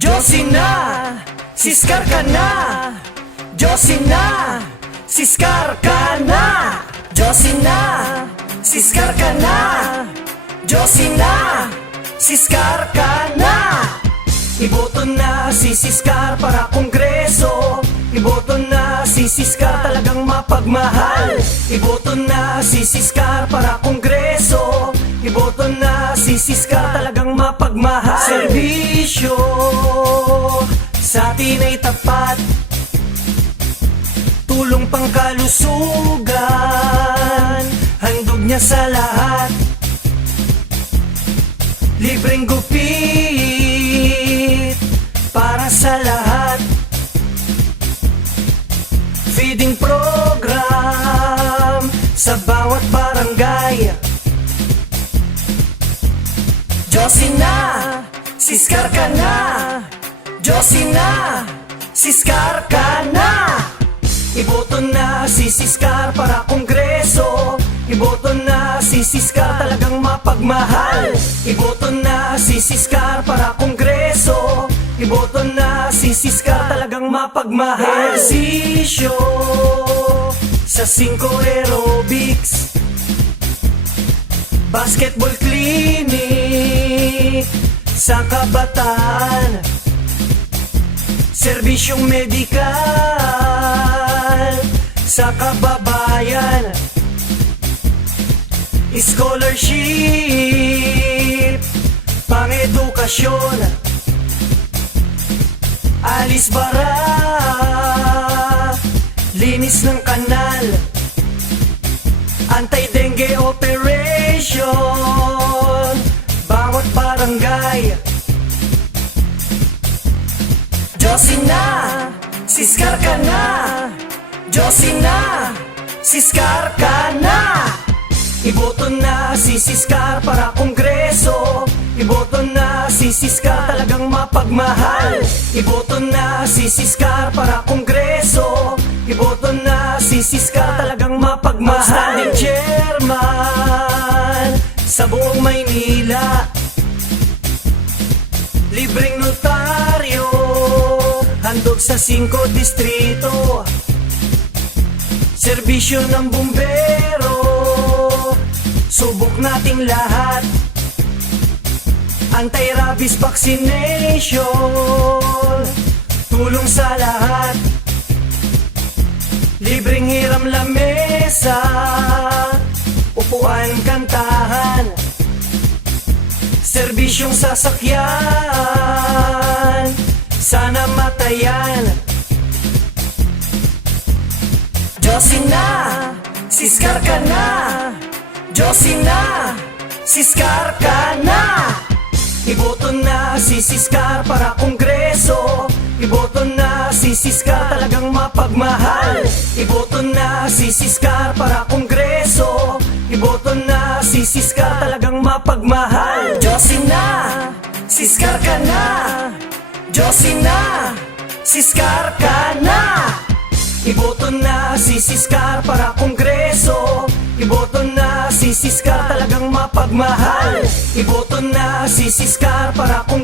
Josina, siskar ka na. Josina, siskar ka na. Josina, siskar ka na. Josina, siskar ka na. Iboto na si Siskar para kongreso. Iboto na si Siskar talagang mapagmahal. Iboto na si Siskar para kongreso. Iboto na si Siskar mapagmahal. Serbisyo sa atin ay tapat. Tulong pangkalusugan Handog niya sa lahat. Libreng gupit Para sa lahat Josina, siskar ka na. Josina, siskar ka na. Iboto na si Siskar para kongreso. Iboto na si Siskar talagang mapagmahal. Iboto na si Siskar para kongreso. Iboto na si Siskar talagang mapagmahal. Ehersisyo sa 5 aerobics. Basketball clinic sa kabataan. Serbisyong medikal sa kababayan. Scholarship Pang-edukasyon. Alis bara Linis ng kanal. Anti-dengue Josina, siskar ka na. Josina, siskar ka na. Iboto na si Siskar para kongreso. Iboto na si Siskar talagang mapagmahal. Iboto na si Siskar para kongreso. Iboto na si Siskar talagang mapagmahal. Outstanding chairman Handog sa 5 distrito. Serbisyo ng bumbero. Subok nating lahat. Anti-rabies vaccination. Tulong sa lahat. Libreng hiram lamesa Upuan kantahan. Serbisyong sasakyan Sana matayan. Josina, siskar ka na. Josina, siskar ka na. Iboto na si Siskar para kongreso. Iboto na si Siskar talagang mapagmahal. Iboto na si Siskar para kongreso. Iboto na si Siskar talagang mapagmahal. Josina, siskar ka na Josina, siskar ka na. Iboto na si Siskar para kongreso. Iboto na si Siskar talagang mapagmahal. Iboto na si Siskar para kongreso